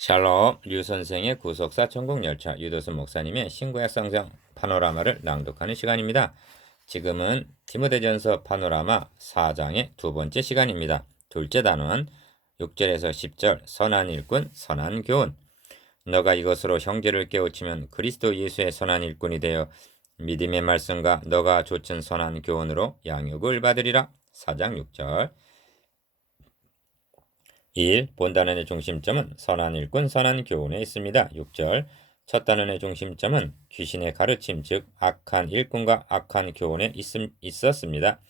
샬롬 류 선생의 구속사 천국열차 유도순 목사님의 신구약 성경 파노라마를 낭독하는 시간입니다. 지금은 디모데전서 파노라마 4장의 두 번째 시간입니다. 둘째 단원 6절에서 10절 선한 일꾼 선한 교훈. 너가 이것으로 형제를 깨우치면 그리스도 예수의 선한 일꾼이 되어 믿음의 말씀과 너가 좇은 선한 교훈으로 양육을 받으리라. 4장 6절. 1. 본 단원의 중심점은 선한 일꾼 선한 교훈에 있습니다. 6절. 첫 단원의 중심점은 귀신의 가르침 즉 악한 일꾼과 악한 교훈에 있었습니다.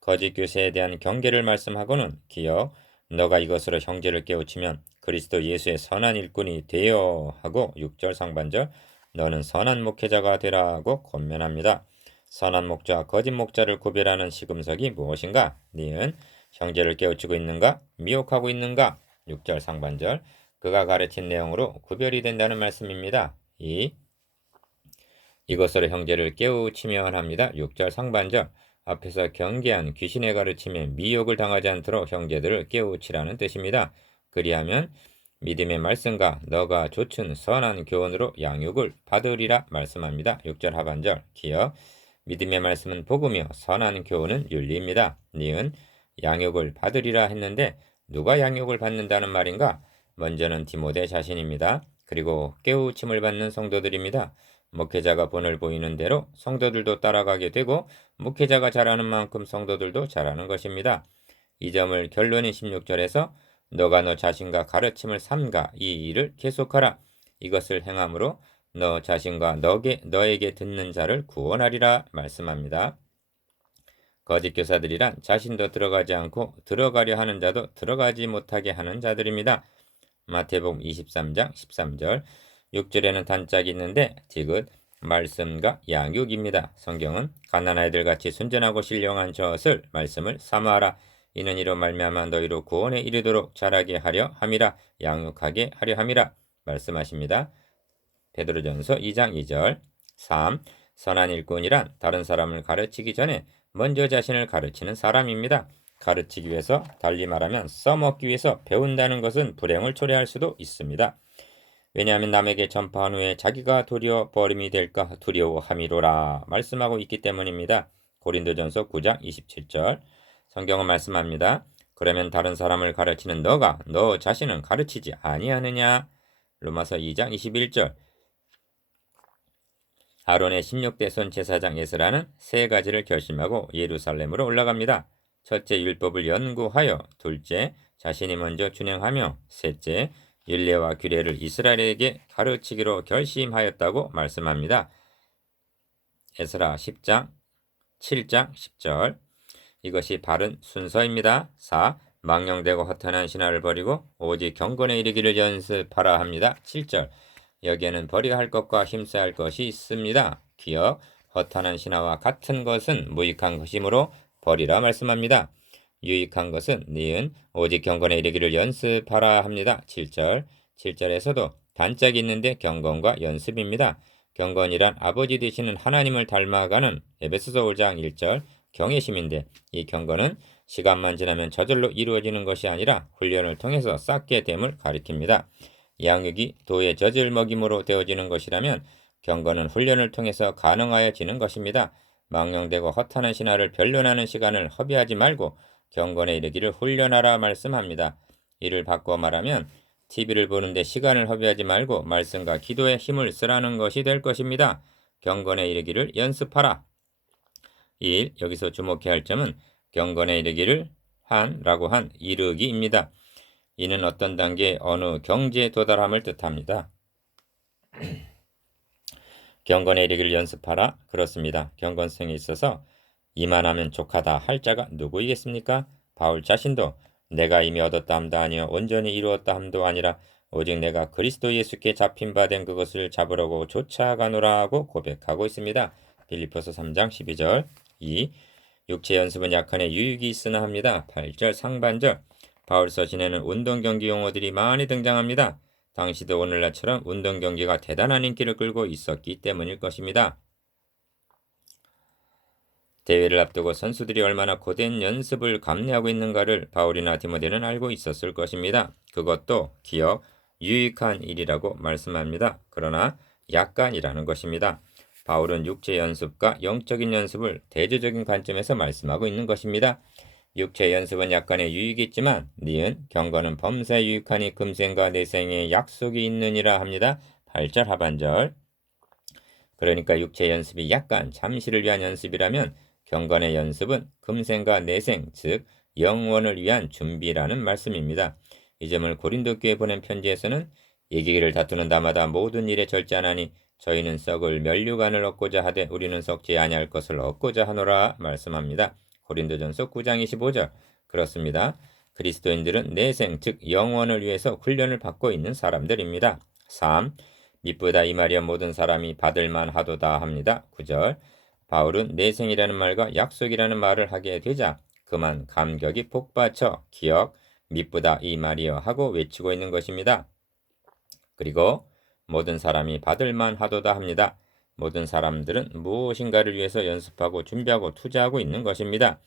거짓 교세에 대한 경계를 말씀하고는 기억 너가 이것으로 형제를 깨우치면 그리스도 예수의 선한 일꾼이 되어 하고 6절 상반절 너는 선한 목회자가 되라고 권면합니다. 선한 목자와 거짓 목자를 구별하는 시금석이 무엇인가? 니은 형제를 깨우치고 있는가? 미혹하고 있는가? 6절 상반절 그가 가르친 내용으로 구별이 된다는 말씀입니다. 2. 이것으로 형제를 깨우치면 합니다. 6절 상반절 앞에서 경계한 귀신의 가르침에 미혹을 당하지 않도록 형제들을 깨우치라는 뜻입니다. 그리하면 믿음의 말씀과 너가 좇은 선한 교훈으로 양육을 받으리라 말씀합니다. 6절 하반절 기억 믿음의 말씀은 복음이요 선한 교훈은 윤리입니다. 니은 양육을 받으리라 했는데 누가 양육을 받는다는 말인가? 먼저는 디모데 자신입니다. 그리고 깨우침을 받는 성도들입니다. 목회자가 본을 보이는 대로 성도들도 따라가게 되고 목회자가 잘하는 만큼 성도들도 잘하는 것입니다. 이 점을 결론인 16절에서 너가 너 자신과 가르침을 삼가 이 일을 계속하라. 이것을 행함으로 너 자신과 너에게 듣는 자를 구원하리라 말씀합니다. 거짓 교사들이란 자신도 들어가지 않고 들어가려 하는 자도 들어가지 못하게 하는 자들입니다. 마태복음 23장 13절 6절에는 단짝이 있는데 디귿 말씀과 양육입니다. 성경은 갓난아이들 같이 순전하고 신령한 젖을 말씀을 삼아라. 이는 이로 말미암아 너희로 구원에 이르도록 자라게 하려 함이라 양육하게 하려 함이라 말씀하십니다. 베드로전서 2장 2절 3. 선한 일꾼이란 다른 사람을 가르치기 전에 먼저 자신을 가르치는 사람입니다. 가르치기 위해서 달리 말하면 써먹기 위해서 배운다는 것은 불행을 초래할 수도 있습니다. 왜냐하면 남에게 전파한 후에 자기가 도리어 버림이 될까 두려워함이로라 말씀하고 있기 때문입니다. 고린도전서 9장 27절 성경은 말씀합니다. 그러면 다른 사람을 가르치는 너가 너 자신은 가르치지 아니하느냐? 로마서 2장 21절 아론의 16대 손 제사장 에스라는 세 가지를 결심하고 예루살렘으로 올라갑니다. 첫째, 율법을 연구하여, 둘째, 자신이 먼저 준행하며, 셋째, 율례와 규례를 이스라엘에게 가르치기로 결심하였다고 말씀합니다. 에스라 10장, 7장 10절 이것이 바른 순서입니다. 4. 망령되고 허탄한 신화를 버리고 오직 경건에 이르기를 연습하라 합니다. 7절 여기에는 버려야 할 것과 힘써야 할 것이 있습니다. 기억, 허탄한 신화와 같은 것은 무익한 것이므로 버리라 말씀합니다. 유익한 것은 니은 오직 경건에 이르기를 연습하라 합니다. 7절 7절에서도 단짝이 있는데 경건과 연습입니다. 경건이란 아버지 되시는 하나님을 닮아가는 에베소서 5장 1절 경외심인데 이 경건은 시간만 지나면 저절로 이루어지는 것이 아니라 훈련을 통해서 쌓게 됨을 가리킵니다. 양육이 도의 젖을 먹임으로 되어지는 것이라면 경건은 훈련을 통해서 가능하여지는 것입니다. 망령되고 허탄한 신화를 변론하는 시간을 허비하지 말고 경건에 이르기를 훈련하라 말씀합니다. 이를 바꿔 말하면 TV를 보는데 시간을 허비하지 말고 말씀과 기도에 힘을 쓰라는 것이 될 것입니다. 경건에 이르기를 연습하라. 1. 여기서 주목해야 할 점은 경건에 이르기를 라고 한 이르기입니다. 이는 어떤 단계에 어느 경지에 도달함을 뜻합니다. 경건에 이르기를 연습하라. 그렇습니다. 경건성에 있어서 이만하면 족하다 할 자가 누구이겠습니까? 바울 자신도 내가 이미 얻었다 함도 아니요 온전히 이루었다 함도 아니라 오직 내가 그리스도 예수께 잡힌 바 된 그것을 잡으려고 쫓아가노라 하고 고백하고 있습니다. 빌립보서 3장 12절 2. 육체 연습은 약한에 유익이 있으나 합니다. 8절 상반절 바울서 지내는 운동 경기 용어들이 많이 등장합니다. 당시도 오늘날처럼 운동 경기가 대단한 인기를 끌고 있었기 때문일 것입니다. 대회를 앞두고 선수들이 얼마나 고된 연습을 감내하고 있는가를 바울이나 디모데는 알고 있었을 것입니다. 그것도 기억, 유익한 일이라고 말씀합니다. 그러나 약간이라는 것입니다. 바울은 육체 연습과 영적인 연습을 대조적인 관점에서 말씀하고 있는 것입니다. 육체 연습은 약간의 유익이 있지만 니은 경건은 범사에 유익하니 금생과 내생에 약속이 있느니라 합니다. 8절 하반절. 그러니까 육체 연습이 약간 잠시를 위한 연습이라면 경건의 연습은 금생과 내생, 즉 영원을 위한 준비라는 말씀입니다. 이 점을 고린도 교회에 보낸 편지에서는 이기기를 다투는 자마다 모든 일에 절제하나니 저희는 썩을 면류관을 얻고자 하되 우리는 썩지 아니할 것을 얻고자 하노라 말씀합니다. 고린도전서 9장 25절. 그렇습니다. 그리스도인들은 내생, 즉 영원을 위해서 훈련을 받고 있는 사람들입니다. 3. 미쁘다 이 말이여 모든 사람이 받을만 하도다 합니다. 9절. 바울은 내생이라는 말과 약속이라는 말을 하게 되자 그만 감격이 폭받쳐 기억, 미쁘다 이 말이여 하고 외치고 있는 것입니다. 그리고 모든 사람이 받을만 하도다 합니다. 모든 사람들은 무엇인가를 위해서 연습하고 준비하고 투자하고 있는 것입니다.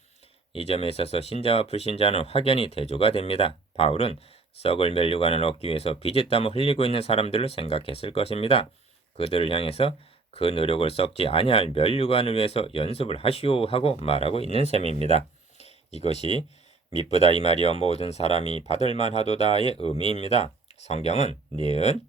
이 점에 있어서 신자와 불신자는 확연히 대조가 됩니다. 바울은 썩을 면류관을 얻기 위해서 비짓 땀을 흘리고 있는 사람들을 생각했을 것입니다. 그들을 향해서 그 노력을 썩지 아니할 면류관을 위해서 연습을 하시오 하고 말하고 있는 셈입니다. 이것이 미쁘다 이 말이여 모든 사람이 받을만 하도다의 의미입니다. 성경은 니은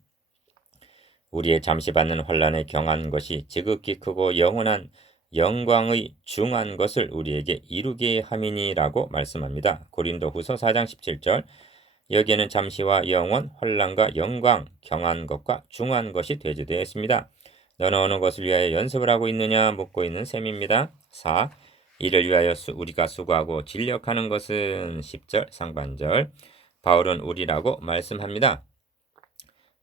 우리의 잠시 받는 환난에 경한 것이 지극히 크고 영원한 영광의 중한 것을 우리에게 이루게 함이니라고 말씀합니다. 고린도후서 4장 17절. 여기에는 잠시와 영원, 환난과 영광, 경한 것과 중한 것이 대조되어 있습니다. 너는 어느 것을 위하여 연습을 하고 있느냐 묻고 있는 셈입니다. 4. 이를 위하여 우리가 수고하고 진력하는 것은 10절 상반절. 바울은 우리라고 말씀합니다.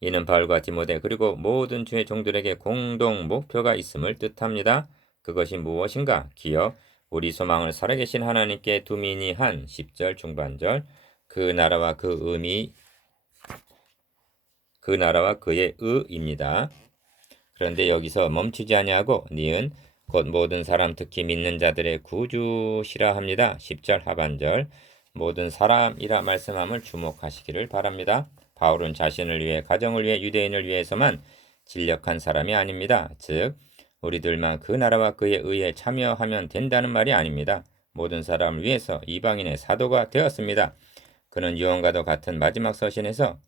이는 바울과 디모데 그리고 모든 주의 종들에게 공동 목표가 있음을 뜻합니다. 그것이 무엇인가? 기억, 우리 소망을 살아계신 하나님께 두민이 한 10절 중반절. 그 나라와 그의 의입니다. 그런데 여기서 멈추지 아니하고 니은 곧 모든 사람 특히 믿는 자들의 구주시라 합니다. 10절 하반절. 모든 사람이라 말씀함을 주목하시기를 바랍니다. 바울은 자신을 위해 가정을 위해 유대인을 위해서만 진력한 사람이 아닙니다. 즉 우리들만 그 나라와 그의 의에 참여하면 된다는 말이 아닙니다. 모든 사람을 위해서 이방인의 사도가 되었습니다. 그는 유언과도 같은 마지막 서신에서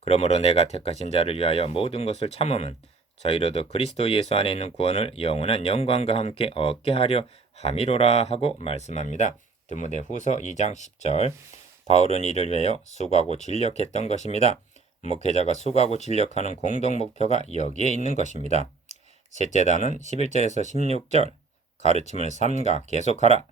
그러므로 내가 택하신 자를 위하여 모든 것을 참음은 저희로도 그리스도 예수 안에 있는 구원을 영원한 영광과 함께 얻게 하려 함이로라 하고 말씀합니다. 디모데후서 2장 10절. 바울은 이를 위하여 수고하고 진력했던 것입니다. 목회자가 수고하고 진력하는 공동 목표가 여기에 있는 것입니다. 셋째 단은 11절에서 16절. 가르침을 삼가 계속하라.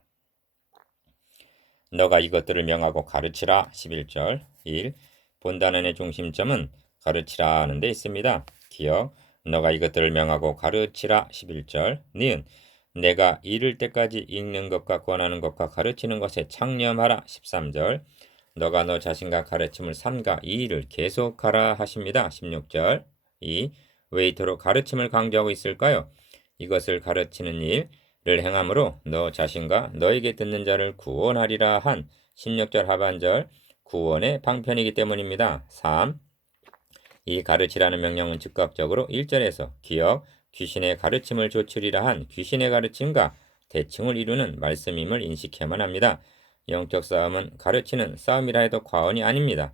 너가 이것들을 명하고 가르치라. 11절. 1. 본단원의 중심점은 가르치라 하는 데 있습니다. 기억. 너가 이것들을 명하고 가르치라. 11절. 니은 내가 이를 때까지 읽는 것과 권하는 것과 가르치는 것에 창념하라. 13절. 너가 너 자신과 가르침을 삼가 이 일을 계속하라 하십니다. 16절. 2. 왜 이토록 가르침을 강조하고 있을까요? 이것을 가르치는 일을 행함으로 너 자신과 너에게 듣는 자를 구원하리라 한 16절 하반절 구원의 방편이기 때문입니다. 3. 이 가르치라는 명령은 즉각적으로 1절에서 기억, 귀신의 가르침을 조치리라 한 귀신의 가르침과 대칭을 이루는 말씀임을 인식해야만 합니다. 영적 싸움은 가르치는 싸움이라 해도 과언이 아닙니다.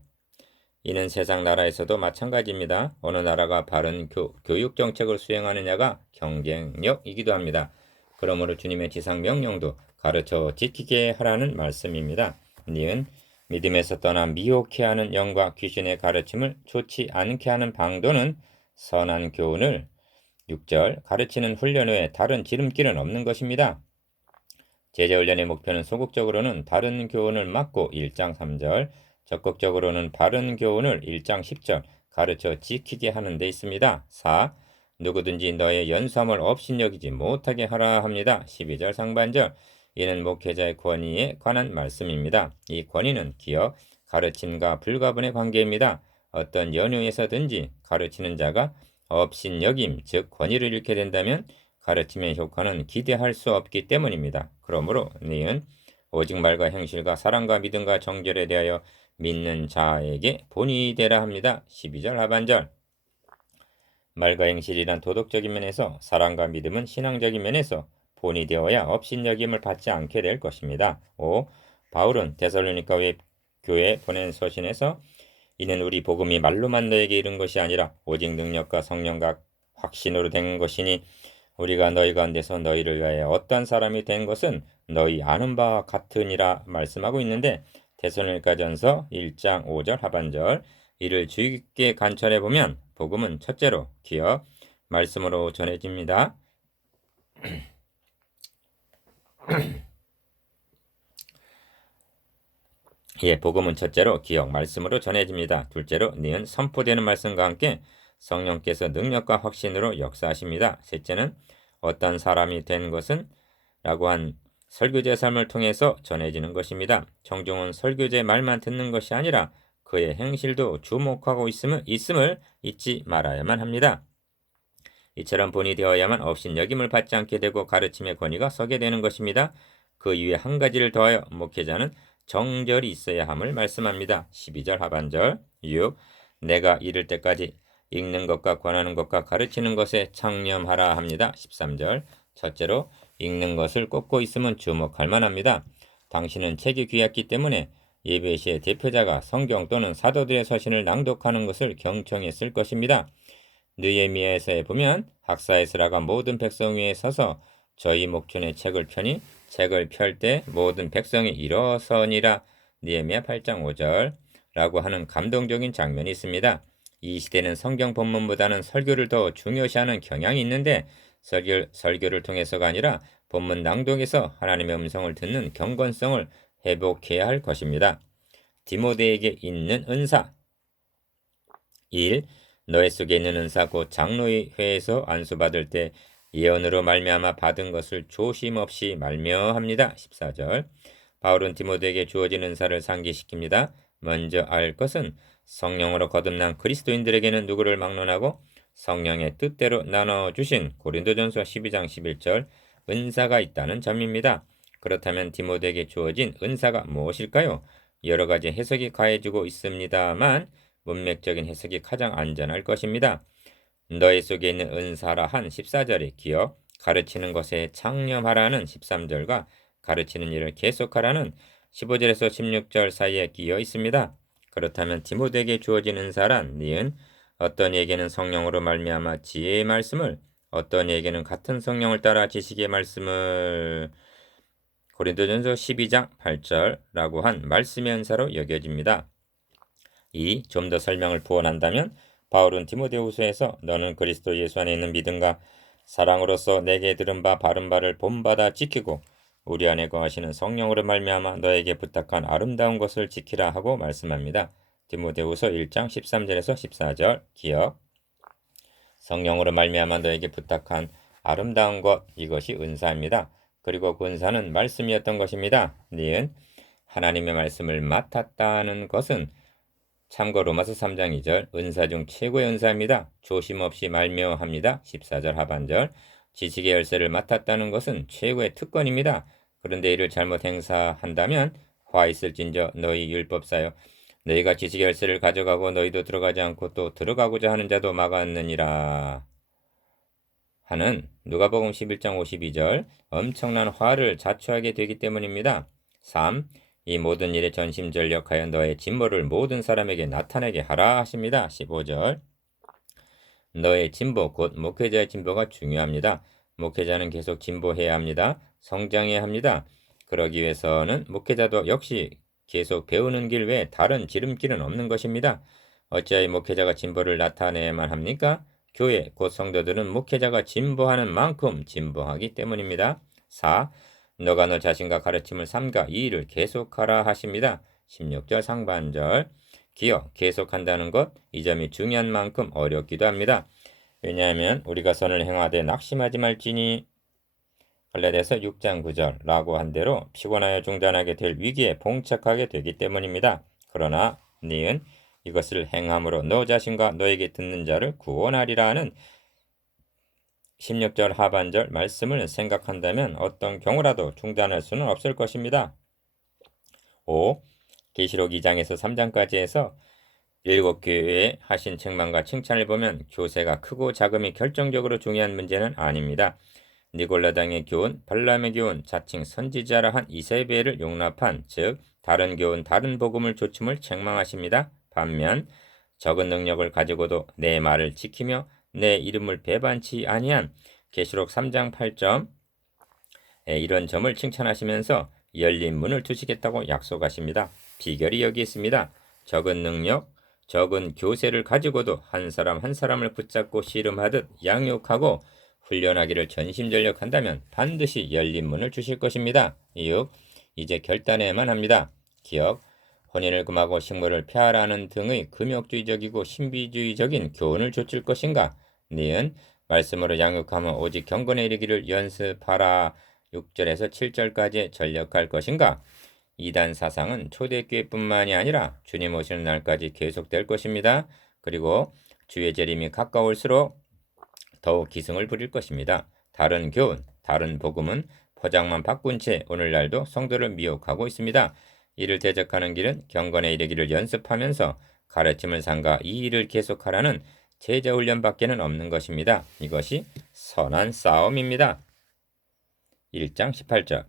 이는 세상 나라에서도 마찬가지입니다. 어느 나라가 바른 교육 정책을 수행하느냐가 경쟁력이기도 합니다. 그러므로 주님의 지상 명령도 가르쳐 지키게 하라는 말씀입니다. 니은 믿음에서 떠나 미혹해 하는 영과 귀신의 가르침을 좋지 않게 하는 방도는 선한 교훈을 6절 가르치는 훈련 외에 다른 지름길은 없는 것입니다. 제자훈련의 목표는 소극적으로는 바른 교훈을 막고 1장 3절, 적극적으로는 바른 교훈을 1장 10절 가르쳐 지키게 하는 데 있습니다. 4. 누구든지 너의 연수함을 업신여기지 못하게 하라 합니다. 12절 상반절. 이는 목회자의 권위에 관한 말씀입니다. 이 권위는 기억, 가르침과 불가분의 관계입니다. 어떤 연유에서든지 가르치는 자가 업신여김, 즉 권위를 잃게 된다면 가르침의 효과는 기대할 수 없기 때문입니다. 그러므로 니은 오직 말과 행실과 사랑과 믿음과 정결에 대하여 믿는 자에게 본이 되라 합니다. 12절 하반절. 말과 행실이란 도덕적인 면에서, 사랑과 믿음은 신앙적인 면에서 본이 되어야 업신여김을 받지 않게 될 것입니다. 5. 바울은 데살로니가 교회에 보낸 서신에서 이는 우리 복음이 말로만 너에게 이른 것이 아니라 오직 능력과 성령과 확신으로 된 것이니 우리가 너희 가운데서 너희를 위하여 어떠한 사람이 된 것은 너희 아는 바와 같으니라 말씀하고 있는데, 데살로니가전서 1장 5절 하반절. 이를 주의 깊게 관찰해 보면 복음은 첫째로 기억, 말씀으로 전해집니다. 예, 복음은 첫째로 기억, 말씀으로 전해집니다. 둘째로 니은 선포되는 말씀과 함께 성령께서 능력과 확신으로 역사하십니다. 셋째는 어떤 사람이 된 것은 라고 한 설교자의 삶을 통해서 전해지는 것입니다. 청중은 설교자의 말만 듣는 것이 아니라 그의 행실도 주목하고 있음을 잊지 말아야만 합니다. 이처럼 본이 되어야만 업신여김을 받지 않게 되고 가르침의 권위가 서게 되는 것입니다. 그 이외 한 가지를 더하여 목회자는 정절이 있어야 함을 말씀합니다. 12절 하반절. 6. 내가 이를 때까지 읽는 것과 권하는 것과 가르치는 것에 창념하라 합니다. 13절. 첫째로 읽는 것을 꽂고 있으면 주목할 만합니다. 당신은 책이 귀했기 때문에 예배 시에 대표자가 성경 또는 사도들의 서신을 낭독하는 것을 경청했을 것입니다. 느헤미야에서에 보면 학사 에스라가 모든 백성 위에 서서 저희 목전에 책을 펴니 책을 펼 때 모든 백성이 일어서니라. 느헤미야 8장 5절 라고 하는 감동적인 장면이 있습니다. 이 시대는 성경 본문보다는 설교를 더 중요시하는 경향이 있는데, 설교를 통해서가 아니라 본문 낭독에서 하나님의 음성을 듣는 경건성을 회복해야 할 것입니다. 디모데에게 있는 은사. 1. 너희 속에 있는 은사 곧 장로의 회에서 안수받을 때 예언으로 말미암아 받은 것을 조심없이 말며합니다. 14절. 바울은 디모데에게 주어진 은사를 상기시킵니다. 먼저 알 것은 성령으로 거듭난 그리스도인들에게는 누구를 막론하고 성령의 뜻대로 나눠주신 고린도전서 12장 11절 은사가 있다는 점입니다. 그렇다면 디모데에게 주어진 은사가 무엇일까요? 여러 가지 해석이 가해지고 있습니다만 문맥적인 해석이 가장 안전할 것입니다. 너희 속에 있는 은사라 한 14절의 기억, 가르치는 것에 창념하라는 13절과 가르치는 일을 계속하라는 15절에서 16절 사이에 끼어 있습니다. 그렇다면 디모데에게 주어진 은사란 니은 어떤 이에게는 성령으로 말미암아 지혜의 말씀을, 어떤 이에게는 같은 성령을 따라 지식의 말씀을 고린도전서 12장 8절라고 한 말씀의 은사로 여겨집니다. 좀 더 설명을 부원한다면 바울은 디모데후서에서 너는 그리스도 예수 안에 있는 믿음과 사랑으로서 내게 들은 바 바른 바를 본받아 지키고 우리 안에 거하시는 성령으로 말미암아 너에게 부탁한 아름다운 것을 지키라 하고 말씀합니다. 디모데후서 1장 13절에서 14절 기억. 성령으로 말미암아 너에게 부탁한 아름다운 것, 이것이 은사입니다. 그리고 그 은사는 말씀이었던 것입니다. 니은 하나님의 말씀을 맡았다는 것은 참고 로마서 3장 2절 은사 중 최고의 은사입니다. 조심 없이 말며합니다. 14절 하반절. 지식의 열쇠를 맡았다는 것은 최고의 특권입니다. 그런데 이를 잘못 행사한다면 화 있을진저 너희 율법사여 너희가 지식의 열쇠를 가져가고 너희도 들어가지 않고 또 들어가고자 하는 자도 막았느니라 하는 누가복음 11장 52절 엄청난 화를 자초하게 되기 때문입니다. 3. 이 모든 일에 전심전력하여 너의 진보를 모든 사람에게 나타내게 하라 하십니다. 15절. 너의 진보 곧 목회자의 진보가 중요합니다. 목회자는 계속 진보해야 합니다. 성장해야 합니다. 그러기 위해서는 목회자도 역시 계속 배우는 길 외에 다른 지름길은 없는 것입니다. 어찌하여 목회자가 진보를 나타내야만 합니까? 교회 곧 성도들은 목회자가 진보하는 만큼 진보하기 때문입니다. 4. 너가 너 자신과 가르침을 삼가 이 일을 계속하라 하십니다. 16절 상반절. 기억, 계속한다는 것, 이 점이 중요한 만큼 어렵기도 합니다. 왜냐하면 우리가 선을 행하되 낙심하지 말지니 갈라디아서 6장 9절라고 한 대로 피곤하여 중단하게 될 위기에 봉착하게 되기 때문입니다. 그러나 니은 이것을 행함으로 너 자신과 너에게 듣는 자를 구원하리라 하는 16절 하반절 말씀을 생각한다면 어떤 경우라도 중단할 수는 없을 것입니다. 5. 계시록 2장에서 3장까지 해서 7교회에 하신 책망과 칭찬을 보면 교세가 크고 작음이 결정적으로 중요한 문제는 아닙니다. 니골라당의 교훈, 발람의 교훈, 자칭 선지자라 한 이세벨을 용납한, 즉 다른 교훈, 다른 복음을 조춤을 책망하십니다. 반면 적은 능력을 가지고도 내 말을 지키며 내 이름을 배반치 아니한 계시록 3장 8점 이런 점을 칭찬하시면서 열린 문을 두시겠다고 약속하십니다. 비결이 여기 있습니다. 적은 능력, 적은 교세를 가지고도 한 사람 한 사람을 붙잡고 씨름하듯 양육하고 훈련하기를 전심전력한다면 반드시 열린 문을 주실 것입니다. 이윽 이제 결단해야만 합니다. 기억, 혼인을 금하고 식물을 폐하라는 등의 금욕주의적이고 신비주의적인 교훈을 좇을 것인가? 니은 말씀으로 양육하면 오직 경건에 이르기를 연습하라. 6절에서 7절까지 전력할 것인가? 이단 사상은 초대교회뿐만이 아니라 주님 오시는 날까지 계속될 것입니다. 그리고 주의 재림이 가까울수록 더욱 기승을 부릴 것입니다. 다른 교훈, 다른 복음은 포장만 바꾼 채 오늘날도 성도를 미혹하고 있습니다. 이를 대적하는 길은 경건에 이르기를 연습하면서 가르침을 삼가 이 일을 계속하라는 제자 훈련밖에는 없는 것입니다. 이것이 선한 싸움입니다. 1장 18절